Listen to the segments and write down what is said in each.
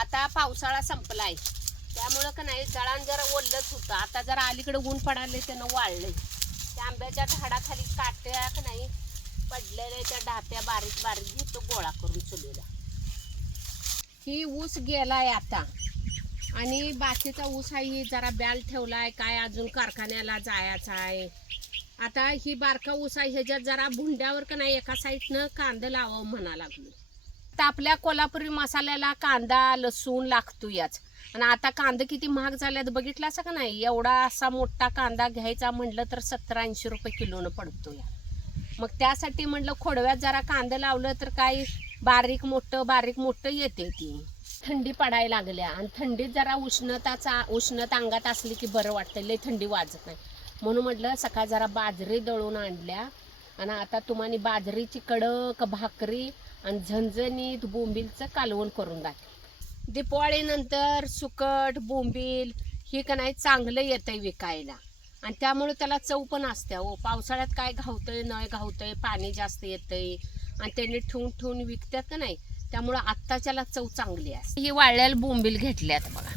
आता पावसाळा संपलाय. त्यामुळं का नाही जळान जरा ओललंच होतं. आता जरा अलीकडे ऊन पडाले त्यानं वाळलंय. त्या आंब्याच्या झाडाखाली काट्या का नाही पडलेल्या त्या डाप्या बारीक बारीक घेतो गोळा करून चुलीला. ही ऊस गेलाय आता. आणि बाकीचा ऊस आहे ही जरा बॅल ठेवलाय काय अजून कारखान्याला जायचा आहे. आता ही बारका ऊस आहे ह्याच्यात जरा भुंड्यावर का नाही एका साईडनं कांदं लावावं म्हणा लागलो. आता आपल्या कोल्हापुरी मसाल्याला कांदा लसूण लागतो याच आणि आता कांदा किती महाग झाल्यात बघितलं असं का नाही? एवढा असा मोठा कांदा घ्यायचा म्हटलं तर सत्तर ऐंशी रुपये किलोनं पडतो या मग त्यासाठी म्हटलं खोडव्यात जरा कांदा लावलं तर काय बारीक मोठं बारीक मोठं येते ती. थंडी पडायला लागल्या. आणि थंडीत जरा उष्णताचा उष्णता अंगात असली की बरं वाटतं लई थंडी वाजत नाही. म्हणून म्हटलं सकाळ जरा बाजरी दळून आणल्या. आणि आता तुम्हाला बाजरीची कडक भाकरी आणि झणझणीत बोंबीलचं कालवण करून दाखव. दिपवाळीनंतर सुकट बोंबील हे का नाही चांगलं येतंय विकायला. आणि त्यामुळे त्याला चव पण असते हो पावसाळ्यात काय घावतंय नाही घावतंय पाणी जास्त येतंय. आणि त्यांनी ठेवून ठेवून विकतात का नाही त्यामुळं आत्ताच्याला चव चांगली आहे ही वाळल्याला बोंबील घेतल्यात बघा.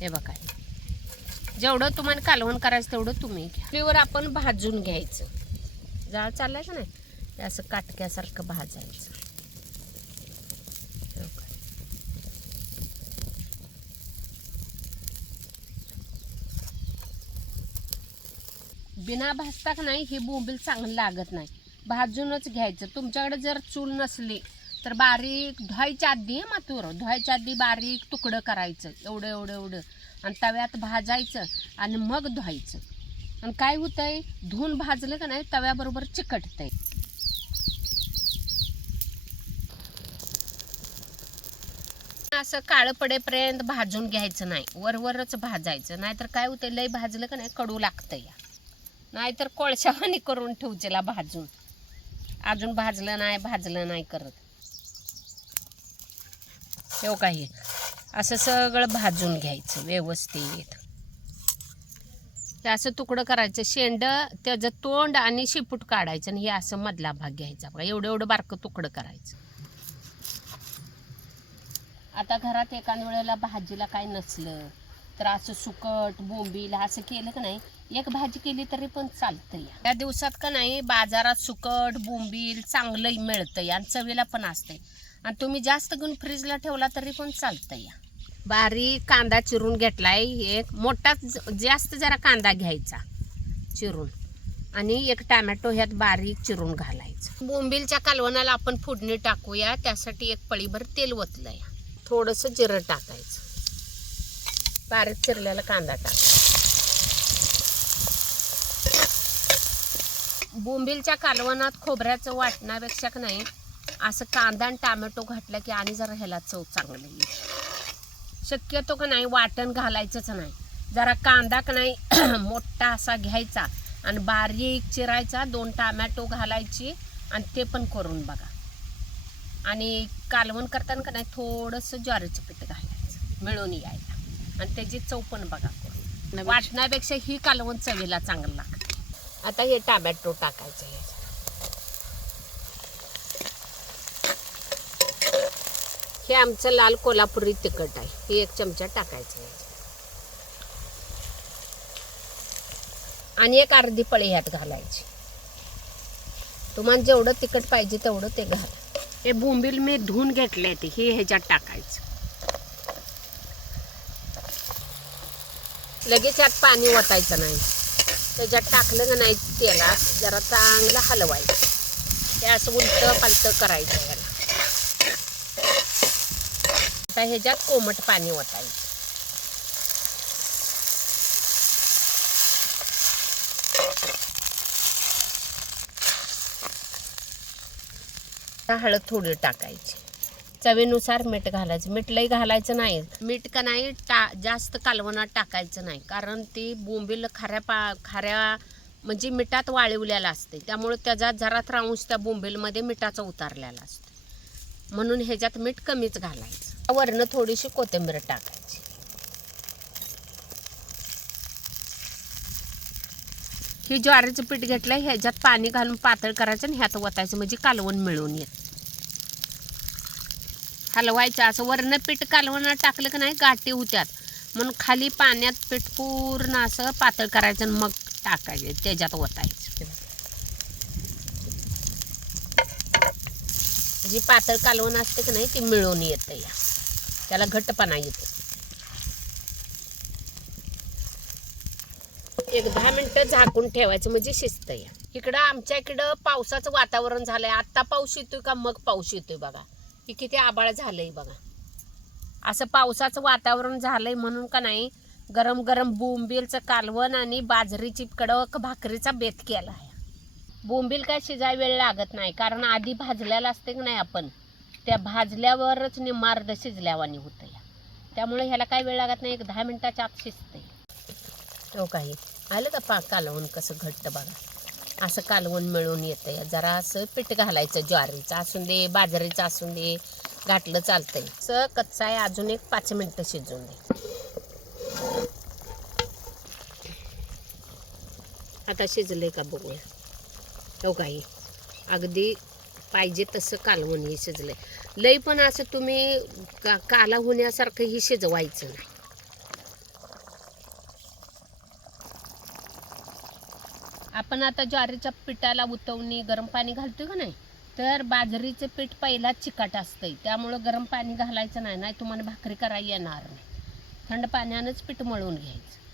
हे बघा. जेवढं तुम्हाला कालवण करायचं तेवढं तुम्ही घ्या. आपण भाजून घ्यायचं. जाळ चाललंय का नाही? असं काटक्यासारखं भाजायचं. बिना भाजता का नाही हे बोंबील चांगलं लागत नाही. भाजूनच घ्यायचं. तुमच्याकडे जर चूल नसली तर बारीक धुवायच्या आधी मातूर. धुवायच्या आधी बारीक तुकडं करायचं. एवढं एवढं एवढं. आणि तव्यात भाजायचं आणि मग धुवायचं. आणि काय होतंय? धुवून भाजलं का नाही तव्याबरोबर चिकटतंय. असं काळं पडेपर्यंत भाजून घ्यायचं नाही. वरवरच भाजायचं. नाहीतर काय होतं लय भाजलं का नाही कडू लागतं या नाहीतर कोळशावानी करून ठेवचेला भाजून. अजून भाजलं नाही भाजलं नाही करत. हे? काही असं सगळं भाजून घ्यायचं व्यवस्थित. असं तुकडं करायचं शेंड त्याचं तोंड आणि शिपूट काढायचं आणि हे असं मधला भाग घ्यायचा. बघा एवढं एवढं बारकं तुकडं करायचं. आता घरात एखाद्या वेळेला भाजीला काय नसलं तर असं सुकट बोंबील असं केलं का नाही एक भाजी केली तरी पण चालतं या त्या दिवसात का नाही बाजारात सुकट बोंबील चांगलंही मिळतं आणि चवीला पण असते आणि तुम्ही जास्त घेऊन फ्रीजला ठेवला तरी पण चालतं या बारीक कांदा चिरून घेतलाय एक मोठा जास्त जरा कांदा घ्यायचा चिरून. आणि एक टॅमॅटो ह्यात बारीक चिरून घालायचं. बोंबीलच्या कालवणाला आपण फोडणी टाकूया त्यासाठी एक पळीभर तेल ओतलंय. थोडंसं जिरं टाकायचं. बारीक चिरलेला कांदा टाकायचा. बोंबीलच्या कालवणात खोबऱ्याचं वाटण्यापेक्षा का नाही असं कांदा आणि टामॅटो घातला की आणि जरा ह्याला चव चांगली येईल. शक्यतो का नाही वाटण घालायचंच नाही. जरा कांदा का नाही मोठा असा घ्यायचा आणि बारीक चिरायचा दोन टामॅटो घालायची आणि ते पण करून बघा. आणि कालवण करताना का नाही थोडंसं ज्वारीचं पीठ घालायचं मिळून यायला. आणि त्याची चव पण बघा करून. वाटण्यापेक्षा ही कालवण चवीला चांगलं लागतं. आता हे टॅमॅटो टाकायचं हे हे आमचं लाल कोल्हापुरी तिखट आहे. हे एक चमचा टाकायचं. आणि एक अर्धी पळी ह्यात घालायची. तुम्हाला जेवढं तिखट पाहिजे तेवढं ते घाला. हे बोंबील मी धुवून घेतले ते हे ह्याच्यात टाकायचं. लगेच यात पाणी ओतायचं नाही. त्याच्यात टाकलं का नाही तेलात जरा चांगलं हलवायचं. ते असं उलटं पालटं करायचं याला. आता ह्याच्यात कोमट पाणी ओतायचं. आता हळद थोडी टाकायची. चवीनुसार मीठ घालायचं. मीठ लई घालायचं नाही. मीठ का नाही टा जास्त कालवणात टाकायचं नाही. कारण ती बोंबील खाऱ्या पा खाऱ्या म्हणजे मिठात वाळवलेला असते. त्यामुळे त्याचा जरा त्रांश त्या बोंबीलमध्ये मिठाचा उतारलेला असतो. म्हणून ह्याच्यात मीठ कमीच घालायचं. वरनं थोडीशी कोथिंबीर टाकायची. ही ज्वारीचं पीठ घेतलं ह्याच्यात पाणी घालून पातळ करायचं आणि ह्यात ओतायचं. म्हणजे कालवण मिळून येतं. हलवायचं असं वरनं पीठ कालवणं टाकलं की नाही गाठी होत्यात. म्हणून खाली पाण्यात पीठ पूर्ण असं पातळ करायचं आणि मग टाकायचं त्याच्यात ओतायचं. जी पातळ कालवण असते की नाही ती मिळून येतं. या त्याला घट्टपणा येतो. एक दहा मिनटं झाकून ठेवायचं म्हणजे शिजतं या इकडं आमच्या इकडं पावसाचं वातावरण झालंय. आत्ता पाऊस येतोय का? मग पाऊस येतोय बघा. ही किती आबाळ झालंय बघा. असं पावसाचं वातावरण झालंय म्हणून का नाही गरम गरम बोंबीलचं कालवण आणि बाजरीची कडक भाकरीचा बेत केला आहे बोंबील काय शिजाय वेळ लागत नाही कारण आधी भाजलेला असते की नाही आपण त्या भाजल्यावरच निमार्द शिजल्यावानी होतं या त्यामुळे ह्याला काय वेळ लागत नाही एक दहा मिनिटाच्या आत शिजते हो काही. आलं का पा कालवण कसं घट्ट बघा. असं कालवण मिळून येतं जरा असं पीठ घालायचं ज्वारीचं असून दे बाजरीचं असून दे घातलं चालतंय. असं कच्चा आहे अजून एक पाच मिनटं शिजवून दे. आता शिजलंय का बघूया. हो काही अगदी पाहिजे तसं कालवण हे शिजलंय. लई पण असं तुम्ही का काला होण्यासारखं ही शिजवायचं नाही. आपण आता ज्वारीच्या पिठाला उतवणी गरम पाणी घालतो का नाही? तर बाजरीचं पीठ पहिला चिकाट असतंय. त्यामुळं गरम पाणी घालायचं नाही नाही तुम्हाला भाकरी करायला येणार नाही. थंड पाण्यानंच पीठ मळून घ्यायचं.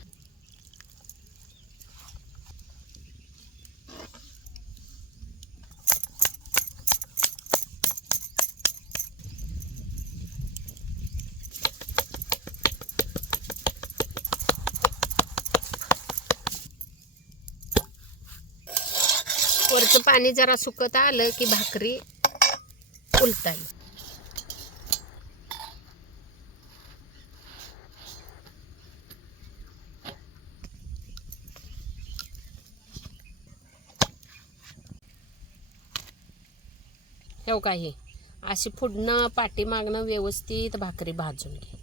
वरचं पाणी जरा सुकत आलं की भाकरी उलता येईल हो? काही अशी फुडणं पाठीमागणं व्यवस्थित भाकरी भाजून घे.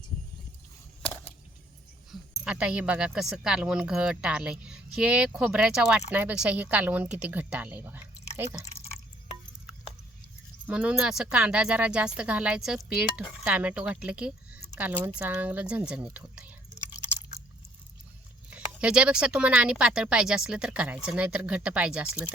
आता हे बघा कसं कालवण घट आलंय. हे खोबऱ्याच्या वाटण्यापेक्षा हे कालवण किती घट्ट आलंय बघा. आहे का? म्हणून असं कांदा जरा जास्त घालायचं पीठ टॅमॅटो घातलं की कालवण चांगलं झणझणीत होतं ह्याच्यापेक्षा तुम्हाला आणि पातळ पाहिजे असलं तर करायचं नाहीतर घट्ट पाहिजे असलं तर